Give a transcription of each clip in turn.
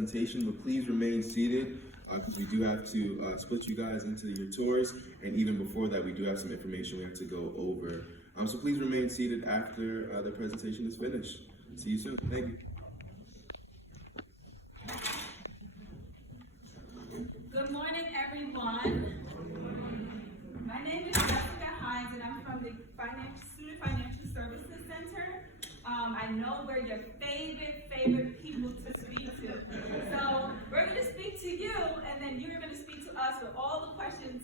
presentation, but please remain seated because we do have to split you guys into your tours, and even before that, we do have some information we have to go over. So please remain seated after the presentation is finished. See you soon. Thank you. Good morning, everyone. My name is Jessica Hines, and I'm from the Student Financial Services Center. I know we're your favorite people to speak to. So we're going to speak to you, and then you're going to speak to us with all the questions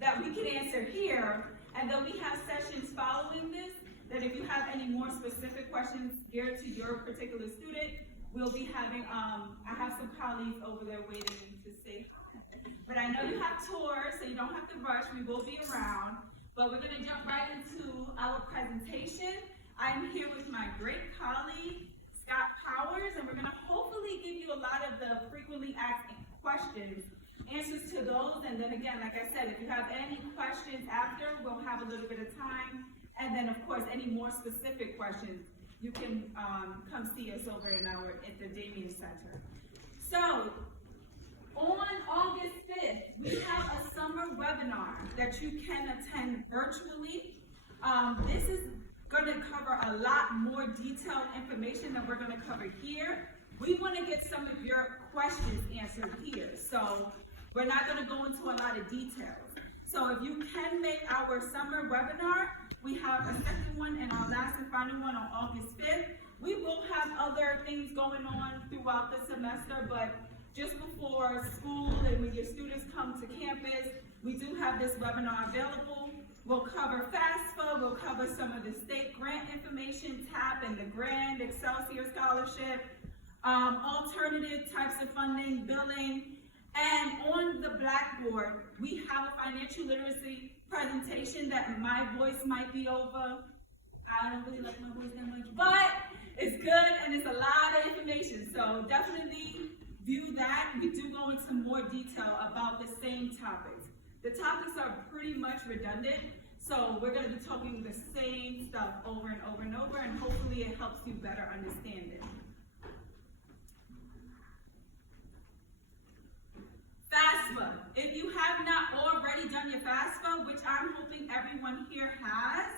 that we can answer here. And then we have sessions following this, that if you have any more specific questions geared to your particular student, we'll be having, I have some colleagues over there waiting to say hi. But I know you have tours, so you don't have to rush. We will be around. But we're going to jump right into our presentation. I'm here with my great colleague, Scott Powers, and we're going to hopefully give you a lot of the frequently asked questions, answers to those. And then again, like I said, if you have any questions after, we'll have a little bit of time. And then, of course, any more specific questions, you can come see us over at the Damien Center. So, on August 5th, we have a summer webinar that you can attend virtually. This is going to cover a lot more detailed information than we're going to cover here. We want to get some of your questions answered here. So, we're not going to go into a lot of details. So, if you can make our summer webinar, we have a second one and our last and final one on August 5th. We will have other things going on throughout the semester, but just before school and when your students come to campus, we do have this webinar available. We'll cover FAFSA, we'll cover some of the state grant information, TAP and the Grand Excelsior Scholarship, alternative types of funding, billing, and on the blackboard, we have a financial literacy presentation that my voice might be over. I don't really like my voice that much, but it's good and it's a lot of information. So definitely view that. We do go into more detail about the same topics. The topics are pretty much redundant, so we're going to be talking the same stuff over and over and over, and hopefully it helps you better understand it. FAFSA. If you have not already done your FAFSA, which I'm hoping everyone here has,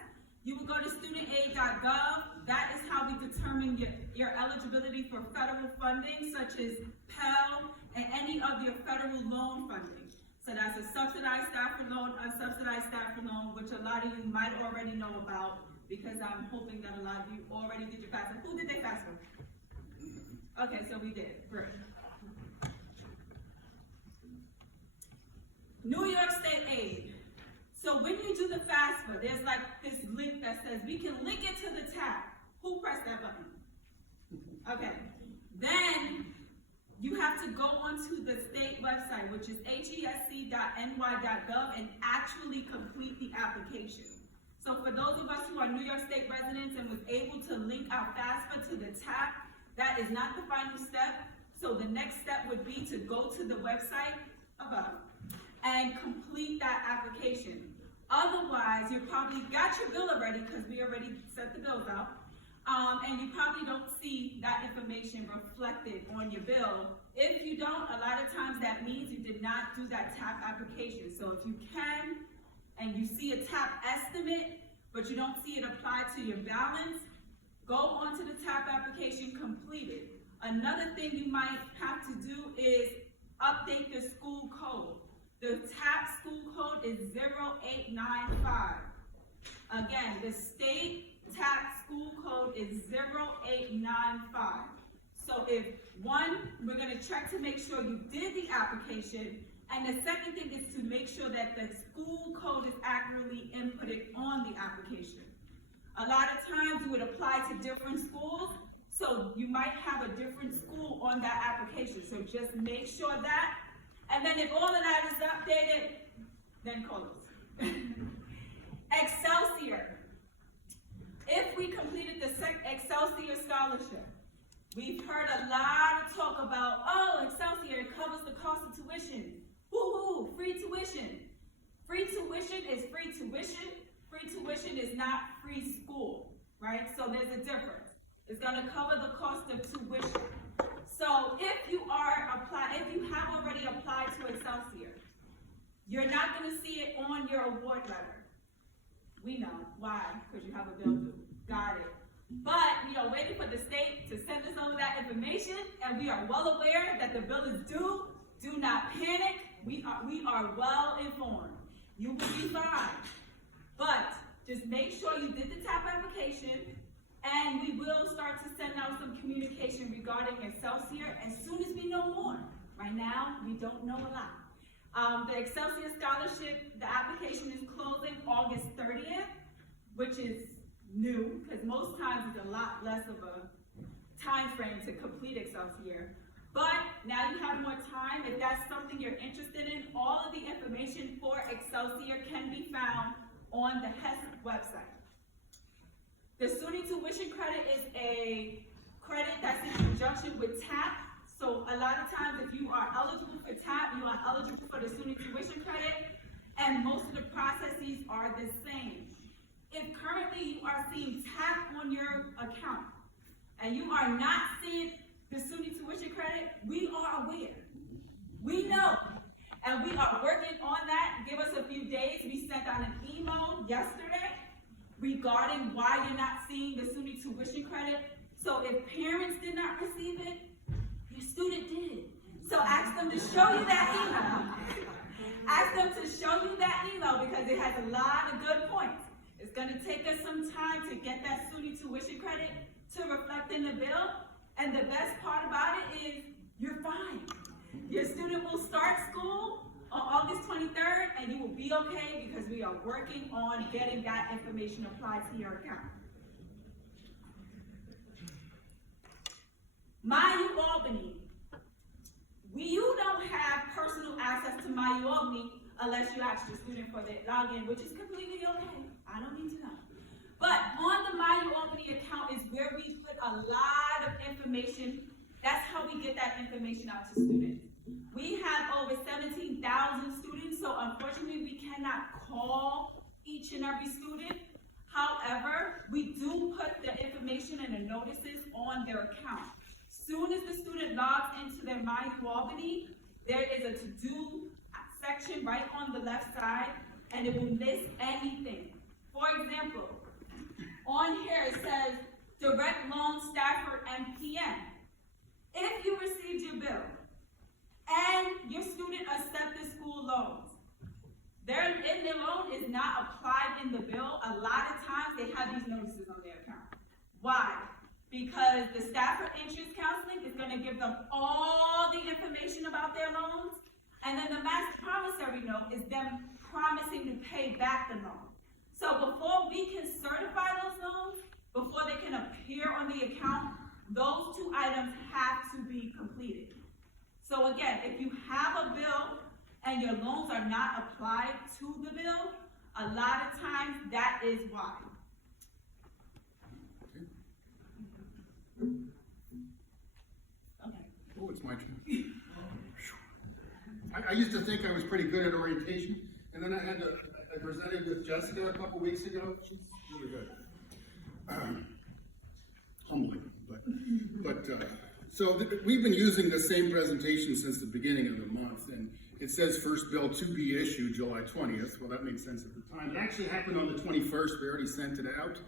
you will go to studentaid.gov. That is how we determine your eligibility for federal funding, such as Pell and any of your federal loan funding. So that's a subsidized Stafford loan, unsubsidized Stafford loan, which a lot of you might already know about, because I'm hoping that a lot of you already did your FAFSA. Who did their FAFSA? Okay, so we did. Great. New York State aid. So when you do the FAFSA, there's like this link that says we can link it to the tab. Who pressed that button? Okay. Then you have to go onto the state website, which is hesc.ny.gov, and actually complete the application. So for those of us who are New York State residents and was able to link our FAFSA to the tab, that is not the final step. So the next step would be to go to the website above and complete that application. Otherwise, you probably got your bill already because we already set the bills out, and you probably don't see that information reflected on your bill. If you don't, a lot of times that means you did not do that TAP application. So if you can, and you see a TAP estimate, but you don't see it applied to your balance, go onto the TAP application, complete it. Another thing you might have to do is update the school code. The TAP school code is 0895. Again, the state TAP school code is 0895. So if one, we're going to check to make sure you did the application, and the second thing is to make sure that the school code is accurately inputted on the application. A lot of times you would apply to different schools, so you might have a different school on that application. So just make sure that. And then if all of that is updated, then call us. Excelsior. If we completed the Excelsior scholarship, we've heard a lot of talk about, oh, Excelsior covers the cost of tuition. Woo-hoo, free tuition. Free tuition is free tuition. Free tuition is not free school, right? So there's a difference. It's going to cover the cost of tuition. So if you have already applied to Excelsior, you're not going to see it on your award letter. We know why, because you have a bill due. Got it. But we are waiting for the state to send us over that information, and we are well aware that the bill is due. Do not panic. We are well informed. You will be fine. But just make sure you did the TAP application, and we will start to send out some communication regarding Excelsior as soon as we know more. Right now, we don't know a lot. The Excelsior Scholarship, the application is closing August 30th, which is new, because most times it's a lot less of a time frame to complete Excelsior. But now you have more time. If that's something you're interested in, all of the information for Excelsior can be found on the HES website. The student tuition credit is a credit that's in conjunction with TAP. So a lot of times if you are eligible for TAP, you are eligible for the student tuition credit, and most of the processes are the same. If currently you are seeing TAP on your account, and you are not seeing the student tuition credit, we are aware. We know, and we are working on that. Give us a few days. We sent out an email yesterday regarding why you're not seeing the student tuition credit. So if parents did not receive it, your student did. So ask them to show you that email. Ask them to show you that email because it has a lot of good points. It's going to take us some time to get that student tuition credit to reflect in the bill. And the best part about it is you're fine. Your student will start school on August 23rd, and you will be okay because we are working on getting that information applied to your account. UAlbany. You don't have personal access to UAlbany unless you ask your student for the login, which is completely okay. I don't need to know. But on the UAlbany account is where we put a lot of information. That's how we get that information out to students. We have over 17,000 students, so unfortunately we cannot call each and every student. However, we do put the information and the notices on their account. Soon as the student logs into their UAlbany, there is a to-do section right on the left side, and it will list anything. For example, on here it says direct loan Stafford MPN. If you received your bill and your student accepted school loans, their loan is not applied in the bill. A lot of times they have these notices on their account. Why? Because the Stafford Interest Counseling is going to give them all the information about their loans, and then the master promissory note is them promising to pay back the loan. So before we can certify those loans, before they can appear on the account, those two items have to be completed. So again, if you have a bill and your loans are not applied to the bill, a lot of times that is why. Okay. Oh, it's my turn. I used to think I was pretty good at orientation, and then I presented with Jessica a couple weeks ago. She's really good. Humbling, so we've been using the same presentation since the beginning of the month, and it says first bill to be issued July 20th. Well, that made sense at the time. It actually happened on the 21st. We already sent it out.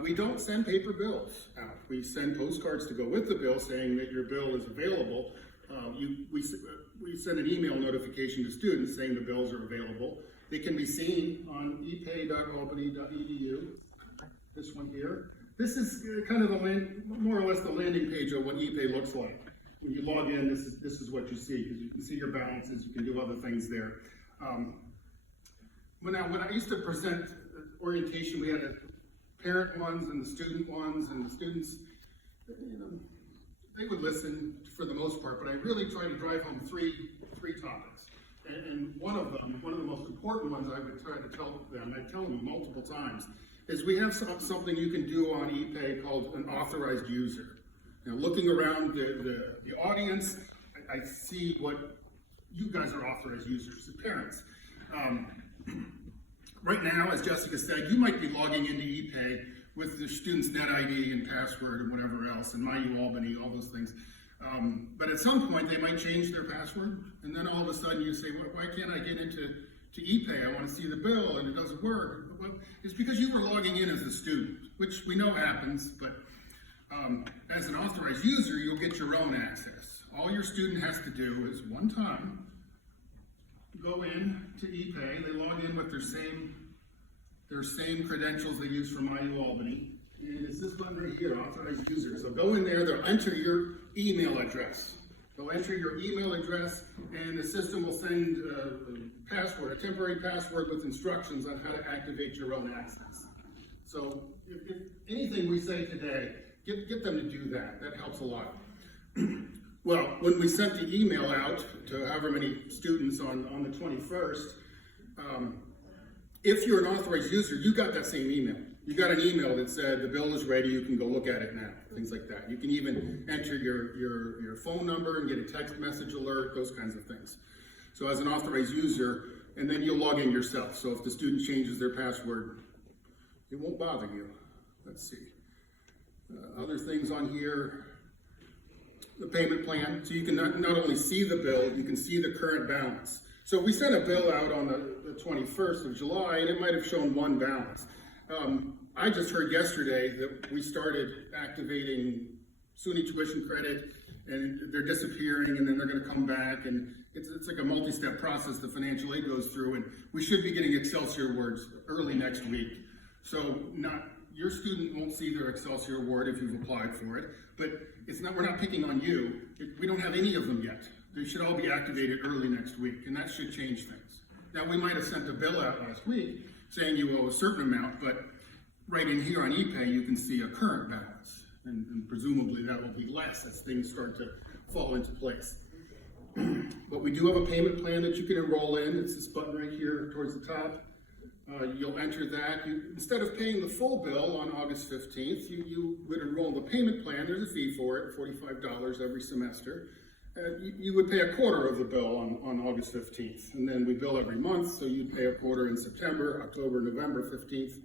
We don't send paper bills out. We send postcards to go with the bill saying that your bill is available. We send an email notification to students saying the bills are available. They can be seen on epay.albany.edu. This one here. This is kind of more or less the landing page of what ePay looks like. When you log in, this is what you see, because you can see your balances, you can do other things there. When I used to present orientation, we had the parent ones and the student ones, and the students, they would listen for the most part, but I really try to drive home three topics. And one of the most important ones I would try to tell them, I tell them multiple times, is we have something you can do on ePay called an authorized user. Now, looking around the audience, I see what you guys are authorized users, the parents. Right now, as Jessica said, you might be logging into ePay with the student's net ID and password and whatever else, and UAlbany, all those things. But at some point, they might change their password, and then all of a sudden you say, why can't I get into ePay? I want to see the bill, and it doesn't work. Well, it's because you were logging in as a student, which we know happens, but as an authorized user, you'll get your own access. All your student has to do is one time go in to ePay. They log in with their same credentials they use from UAlbany. And it's this button right here, authorized user. So go in there, they'll enter your email address. They'll enter your email address, and the system will send a password, a temporary password with instructions on how to activate your own access. So if anything we say today, get them to do that. That helps a lot. Well, when we sent the email out to however many students on the 21st, if you're an authorized user, you got that same email. You got an email that said the bill is ready, you can go look at it now, things like that. You can even enter your phone number and get a text message alert, those kinds of things. So as an authorized user, and then you'll log in yourself. So if the student changes their password, it won't bother you. Let's see. Other things on here, the payment plan. So you can not only see the bill, you can see the current balance. So we sent a bill out on the 21st of July, and it might have shown one balance. I just heard yesterday that we started activating SUNY tuition credit, and they're disappearing, and then they're going to come back, and it's like a multi-step process the financial aid goes through, and we should be getting Excelsior awards early next week. So your student won't see their Excelsior award if you've applied for it, but we're not picking on you. We don't have any of them yet. They should all be activated early next week, and that should change things. Now, we might have sent a bill out last week saying you owe a certain amount, but right in here on ePay, you can see a current balance, and presumably that will be less as things start to fall into place. But we do have a payment plan that you can enroll in. It's this button right here towards the top. You'll enter that. Instead of paying the full bill on August 15th, you would enroll in the payment plan. There's a fee for it, $45 every semester. You would pay a quarter of the bill on August 15th, and then we bill every month, so you'd pay a quarter in September, October, November 15th,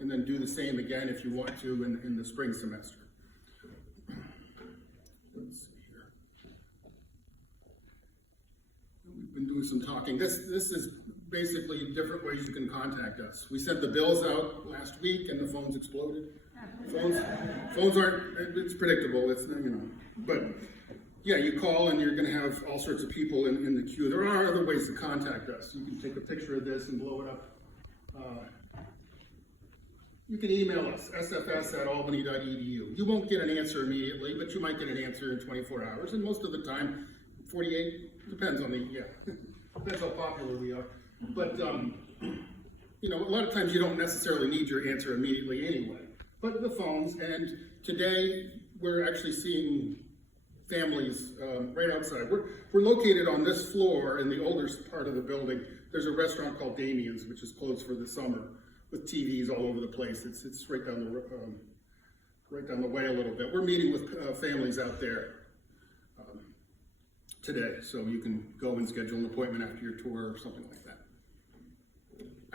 and then do the same again if you want to in the spring semester. Let's see here. We've been doing some talking. This is basically different ways you can contact us. We sent the bills out last week, and the phones exploded. Phones aren't, it's predictable, but yeah, you call and you're going to have all sorts of people in the queue. There are other ways to contact us. You can take a picture of this and blow it up. You can email us, sfs@albany.edu. You won't get an answer immediately, but you might get an answer in 24 hours, and most of the time, 48, depends on depends how popular we are. But, a lot of times you don't necessarily need your answer immediately anyway. But the phones, and today we're actually seeing families right outside. We're located on this floor in the older part of the building. There's a restaurant called Damien's, which is closed for the summer, with TVs all over the place. It's right down the way a little bit. We're meeting with families out there today, so you can go and schedule an appointment after your tour or something like that.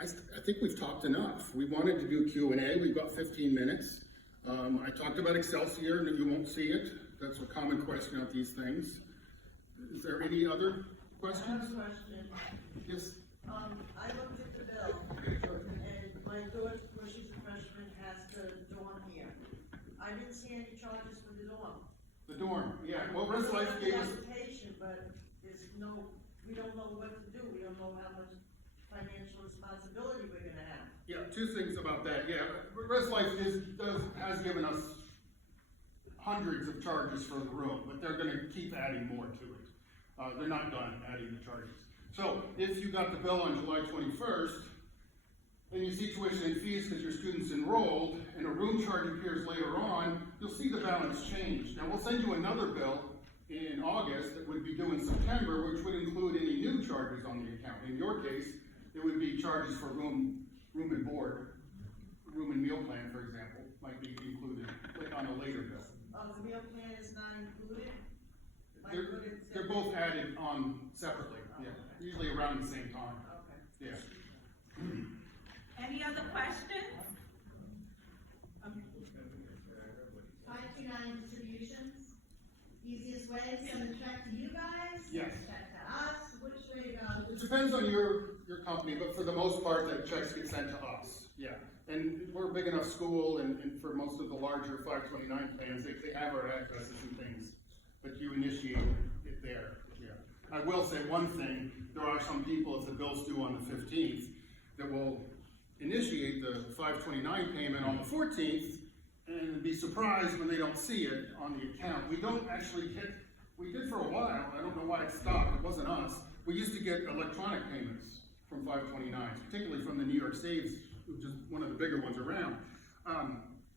I think we've talked enough. We wanted to do Q&A. We've got 15 minutes. I talked about Excelsior, and you won't see it. That's a common question of these things. Is there any other questions? I have a question. Yes. I looked at the bill, and my daughter, she's a freshman, has the dorm here. I didn't see any charges for the dorm. The dorm, yeah. Well, Res Life gave us. But we don't know what to do. We don't know how much financial responsibility we're gonna have. Yeah, two things about that. Yeah, Res Life has given us hundreds of charges for the room, but they're going to keep adding more to it. They're not done adding the charges. So if you got the bill on July 21st, and you see tuition and fees because your student's enrolled, and a room charge appears later on, you'll see the balance change. Now we'll send you another bill in August that would be due in September, which would include any new charges on the account. In your case, it would be charges for room and board, room and meal plan, for example, might be included on a later bill. The meal plan is not included? They're both added on separately, yeah, usually around the same time. Okay. Yeah. Any other questions? 529 distributions, easiest way, send a check to you guys? Yes. Check to us, which way goes? It depends on your company, but for the most part, the checks get sent to us, yeah. And we're a big enough school, and for most of the larger 529 plans, they have our addresses and things, but you initiate it there, yeah. I will say one thing, there are some people, if the bill's due on the 15th, that will initiate the 529 payment on the 14th, and be surprised when they don't see it on the account. We don't actually get, we did for a while, I don't know why it stopped, it wasn't us. We used to get electronic payments from 529s, particularly from the New York Saves, which is one of the bigger ones around.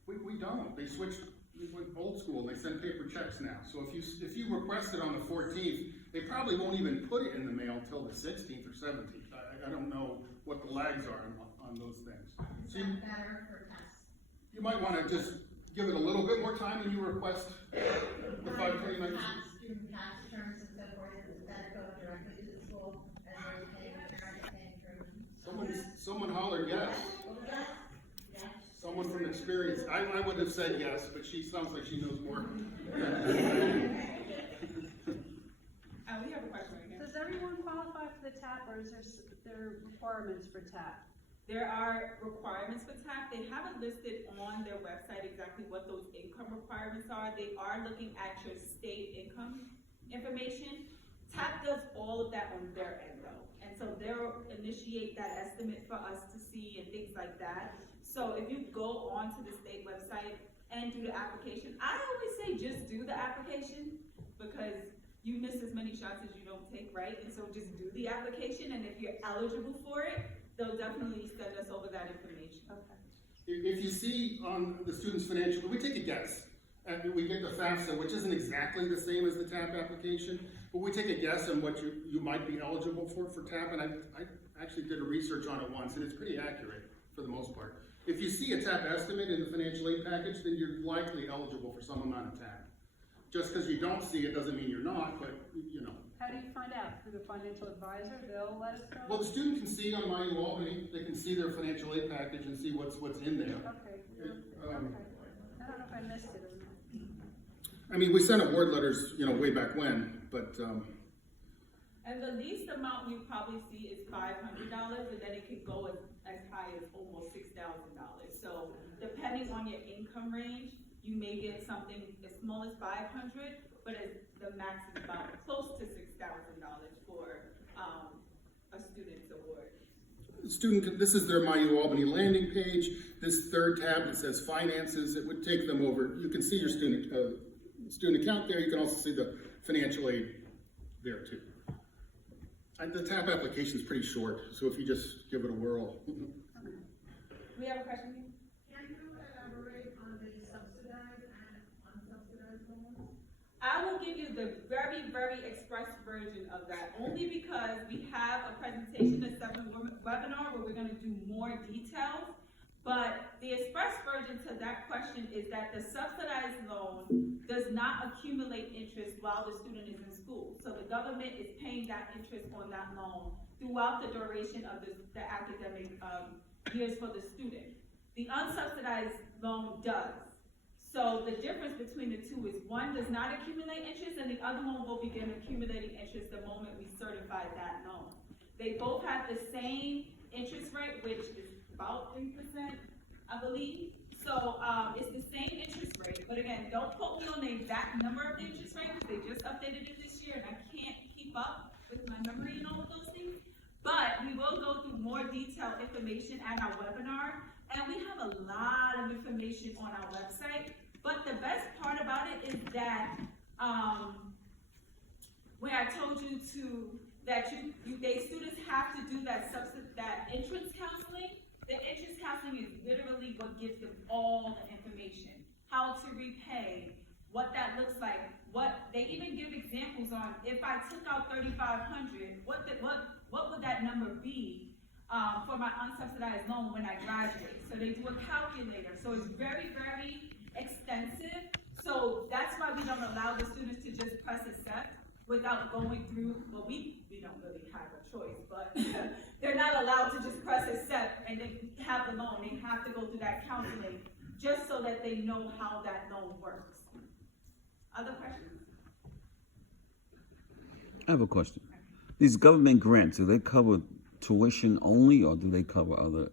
We don't. They switched, we went old school, they send paper checks now. So if you request it on the 14th, they probably won't even put it in the mail until the 16th or 17th. I don't know what the lags are on those things. Is So that better for tests? you might want to just give it a little bit more time when you request the 529. Student tax returns and so forth, that go directly to the school as they're paying through. Someone hollered yes. Yes. Someone from experience. I would have said yes, but she sounds like she knows more. We have a question right here. Does everyone qualify for the TAP, or is there requirements for TAP? There are requirements for TAP. They haven't listed on their website exactly what those income requirements are. They are looking at your state income information. TAP does all of that on their end though. And so they'll initiate that estimate for us to see and things like that. So if you go onto the state website and do the application, I always say just do the application because you miss as many shots as you don't take, right? And so just do the application, and if you're eligible for it, they'll definitely send us over that information. Okay. If you see on the student's financial, we take a guess. And we get the FAFSA, which isn't exactly the same as the TAP application, but we take a guess on what you might be eligible for TAP, and I actually did a research on it once, and it's pretty accurate for the most part. If you see a TAP estimate in the financial aid package, then you're likely eligible for some amount of TAP. Just because you don't see it doesn't mean you're not, but you know. How do you find out? Through the financial advisor, they'll let us know? Well, the student can see on UAlbany, they can see their financial aid package and see what's in there. Okay, okay. I don't know if I missed it or not. I mean, we sent award letters, you know, way back when, but, And the least amount you probably see is $500, and then it could go as high as almost $6,000. So depending on your income range, you may get something as small as $500, but the max is about close to $6,000 for a student's award. student, this is their UAlbany landing page. This third tab that says finances, it would take them over. You can see your student account there. You can also see the financial aid there too. And the TAP application is pretty short, so if you just give it a whirl. We have a question here? Can you elaborate on the subsidized and unsubsidized loans? I will give you the very, very express version of that, only because we have a presentation, a 7 webinar, where we're gonna do more details. But the express version to that question is that the subsidized loan does not accumulate interest while the student is in school. So the government is paying that interest on that loan throughout the duration of the academic years for the student. The unsubsidized loan does. So the difference between the two is one does not accumulate interest and the other one will begin accumulating interest the moment we certify that loan. They both have the same interest rate, which is about 3%, I believe. So it's the same interest rate, but again, don't quote me on the exact number of the interest rate because they just updated it this year and I can't keep up with my memory and all of those things. But we will go through more detailed information at our webinar, and we have a lot of information on our website. But the best part about it is that where I told you that students have to do that entrance counseling. The entrance counseling is literally what gives them all the information, how to repay, what that looks like. They even give examples on if I took out $3,500, what would that number be for my unsubsidized loan when I graduate? So they do a calculator. So it's very, very extensive. So that's why we don't allow the students to just press accept without going through, well, we don't really have a choice, but they're not allowed to just press accept and then have the loan. They have to go through that counseling just so that they know how that loan works. Other questions? I have a question. These government grants, do they cover tuition only, or do they cover other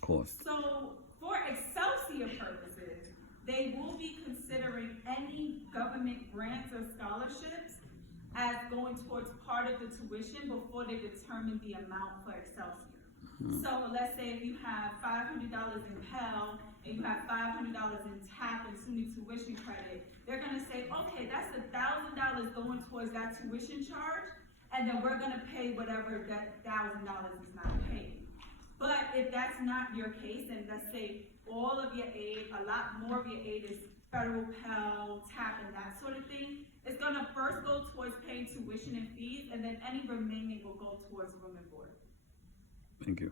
costs? So for Excelsior purposes, they will be considering any government grants or scholarships as going towards part of the tuition before they determine the amount for Excelsior. So let's say if you have $500 in Pell and you have $500 in TAP and SUNY tuition credit, they're gonna say, okay, that's $1,000 going towards that tuition charge, and then we're gonna pay whatever that $1,000 is not paid. But if that's not your case, and let's say all of your aid, a lot more of your aid is federal Pell, TAP, and that sort of thing, it's gonna first go towards paying tuition and fees, and then any remaining will go towards room and board. Thank you.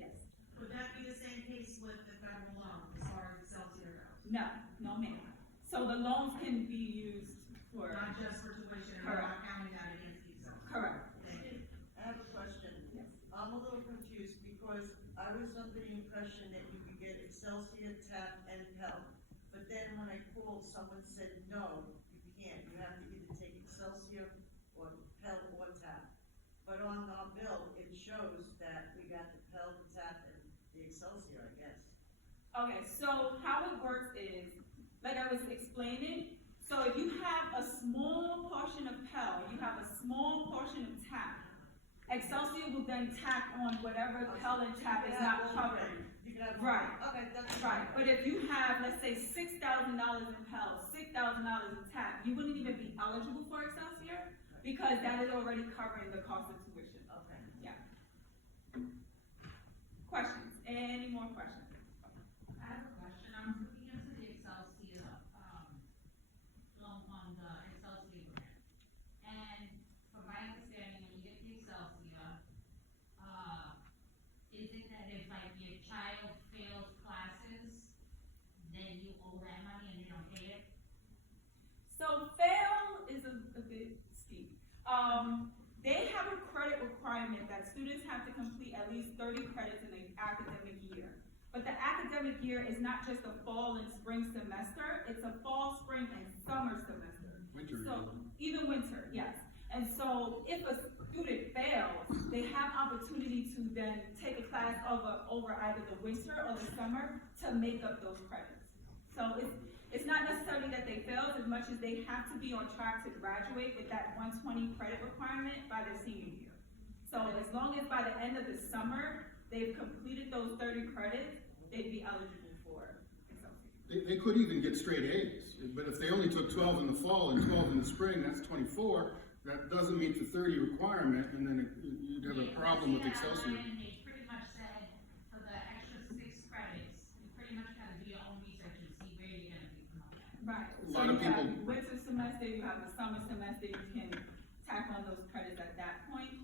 Yes. Would that be the same case with the federal loan as far as Excelsior goes? No, no ma'am. So the loans can be used for, Not just for tuition, we're not counting that against the Excelsior? correct. I have a question. Yes. I'm a little confused because I was under the impression that you could get Excelsior, TAP, and Pell. But then when I called, someone said, no, you can't. You have to either take Excelsior or Pell or TAP. But on our bill, it shows that we got the Pell, the TAP, and the Excelsior, I guess. Okay, so how it works is, like I was explaining, so if you have a small portion of Pell, you have a small portion of TAP, Excelsior will then tack on whatever Pell and TAP is not covering. You can have. Right. Okay, that's Right, but if you have, let's say, $6,000 in Pell, $6,000 in TAP, you wouldn't even be eligible for Excelsior because that is already covering the cost of tuition. Okay. Yeah. Questions? Any more questions? I have a question. I'm looking into the Excelsior, loan on the Excelsior grant. And from my understanding, when you get the Excelsior, is it that if like your child fails classes, then you owe that money and you don't pay it? So fail is a bit steep. They have a credit requirement that students have to complete at least 30 credits in an academic year. But the academic year is not just a fall and spring semester, it's a fall, spring, and summer semester. Winter. So, even winter, yes. And so if a student fails, they have opportunity to then take a class over either the winter or the summer to make up those credits. So it's not necessarily that they failed as much as they have to be on track to graduate with that 120 credit requirement by their senior year. So as long as by the end of the summer, they've completed those 30 credits, they'd be eligible for Excelsior. They could even get straight A's, but if they only took 12 in the fall and 12 in the spring, that's 24. That doesn't meet the 30 requirement, and then you'd have a problem with Excelsior. And they pretty much said for the extra 6 credits, you pretty much gotta do your own research and see where you're gonna be from that. Right. A So lot you of have people- winter semester, you have the summer semester, you can tack on those credits at that point.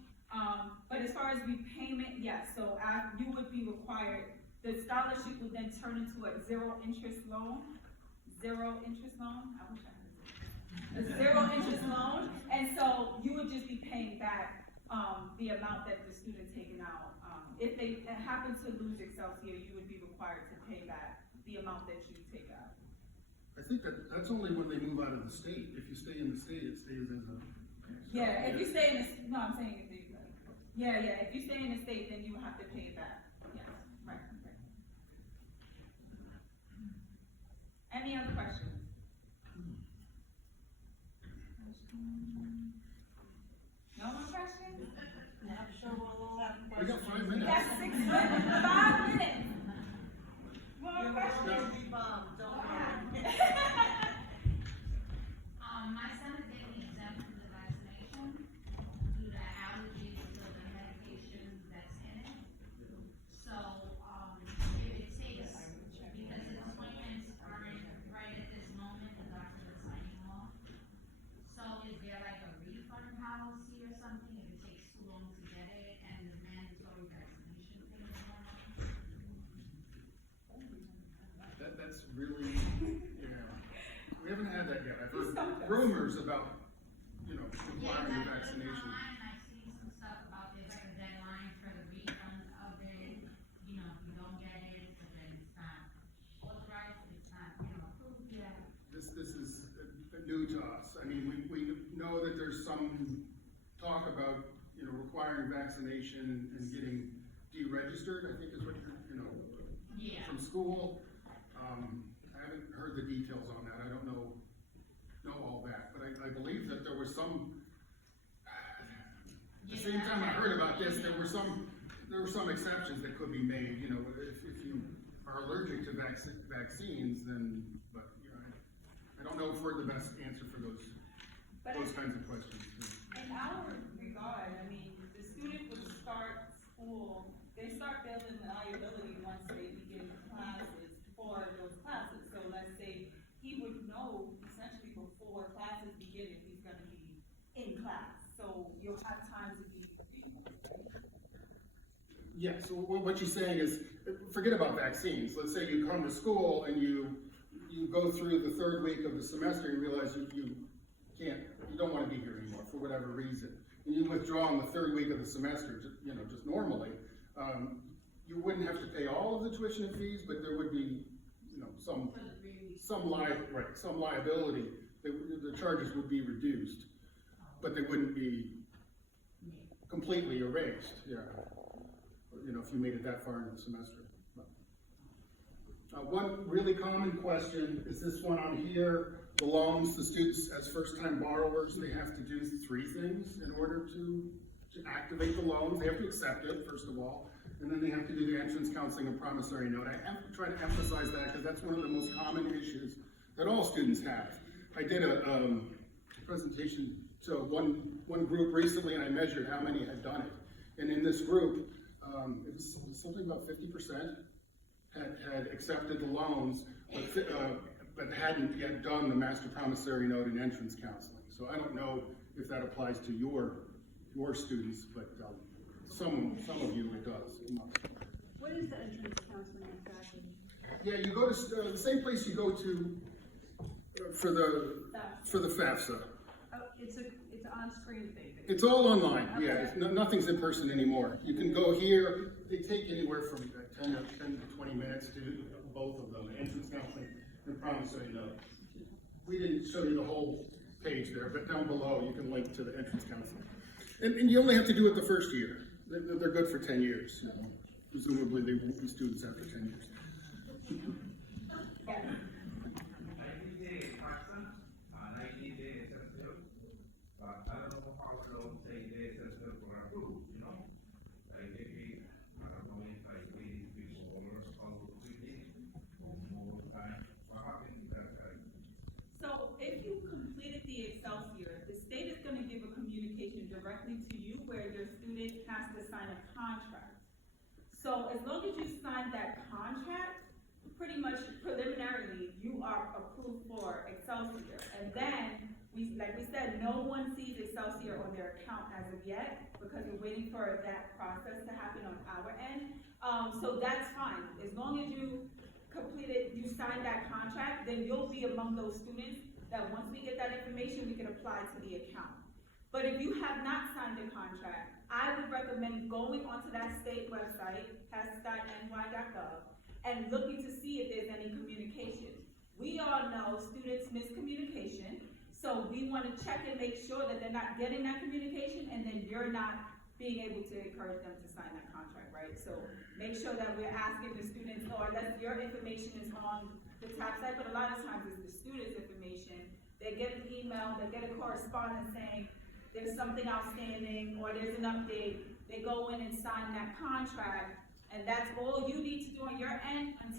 But as far as repayment, yes, so you would be required, the scholarship would then turn into a zero interest loan. Zero interest loan, I wish I had a zero interest loan, and so you would just be paying back, the amount that the student taken out. If they happen to lose Excelsior, you would be required to pay back the amount that you take out. I think that's only when they move out of the state. If you stay in the state, it stays as a. Yeah, if you stay in the, no, I'm saying if you, if you stay in the state, then you have to pay it back, yes, right. Any other questions? No more questions? I'm sure we'll all have We questions. got 5 We minutes. got 6 minutes, 5 minutes. More You're questions? going to be bombed, don't worry. My son is getting exempt from the vaccination due to allergies to the medication that's in it. So, if it takes, because his appointments aren't right at this moment, the doctor is signing off. So is there like a refund policy or something if it takes too long to get it and the mandatory vaccination thing is going on? That's really, yeah. We haven't had that yet. I've heard rumors about, requiring I've looked vaccination. online and I've seen some stuff about there's like a deadline for the refund of it, if you don't get it, but then it's not authorized, it's not, approved yet. This is new to us. I mean, we know that there's some talk about, you know, requiring vaccination and getting deregistered, I think is what you're, you know, Yeah. from school. I haven't heard the details on that, I don't know all that, but I believe that there was some, at the same time I heard about this, there were some exceptions that could be made, you know, if you are allergic to vaccines, then, but, you know, I don't know if we're the best answer for those kinds of questions. In our regard, I mean, the student would start school, they start building liability once they begin classes for those classes. So let's say he would know essentially before classes begin if he's gonna be in class. So you'll have time to be. Yeah, so what she's saying is, forget about vaccines. Let's say you come to school and you go through the third week of the semester and realize you don't want to be here anymore for whatever reason. And you withdraw in the third week of the semester, you know, just normally. You wouldn't have to pay all of the tuition and fees, but there would be, you know, some liability. The charges would be reduced, but they wouldn't be completely erased. Yeah. You know, if you made it that far in the semester. One really common question is this one on here. The loans, the students as first-time borrowers, they have to do 3 things in order to activate the loans. They have to accept it, first of all, and then they have to do the entrance counseling and promissory note. I try to emphasize that because that's one of the most common issues that all students have. I did a presentation to one group recently, and I measured how many had done it. And in this group, it was something about 50% had accepted the loans, but hadn't yet done the master promissory note and entrance counseling. So I don't know if that applies to your students, but some of you it does. What is the entrance counseling exactly? Yeah, you go to the same place you go to for the FAFSA. Oh, it's on-screen thing. It's all online, Okay. yeah, nothing's in person anymore. You can go here, they take anywhere from 10 to 20 minutes to do both of them, entrance counseling and promissory note. We didn't show you the whole page there, but down below you can link to the entrance counseling. And you only have to do it the first year. They're good for 10 years. You know. Presumably they won't be students after 10 years. Yes. 90-day action, 90-day essential, but I don't know how long 10-day essential for approval, you know? Like maybe, I don't know if like 80 weeks or how quickly or more time, what happens in that time? So if you completed the Excelsior, the state is gonna give a communication directly to you where your student has to sign a contract. So as long as you sign that contract, pretty much preliminarily, you are approved for Excelsior. And then, like we said, no one sees Excelsior on their account as of yet, because we're waiting for that process to happen on our end. So that's fine, as long as you you sign that contract, then you'll be among those students that once we get that information, we can apply to the account. But if you have not signed the contract, I would recommend going onto that state website, test.ny.gov, and looking to see if there's any communication. We all know students miss communication, so we want to check and make sure that they're not getting that communication, and then you're not being able to encourage them to sign that contract, right? So make sure that we're asking the students, or unless your information is on the TAP site, but a lot of times it's the student's information. They get an email, they get a correspondence saying there's something outstanding, or there's an update. They go in and sign that contract, and that's all you need to do on your end until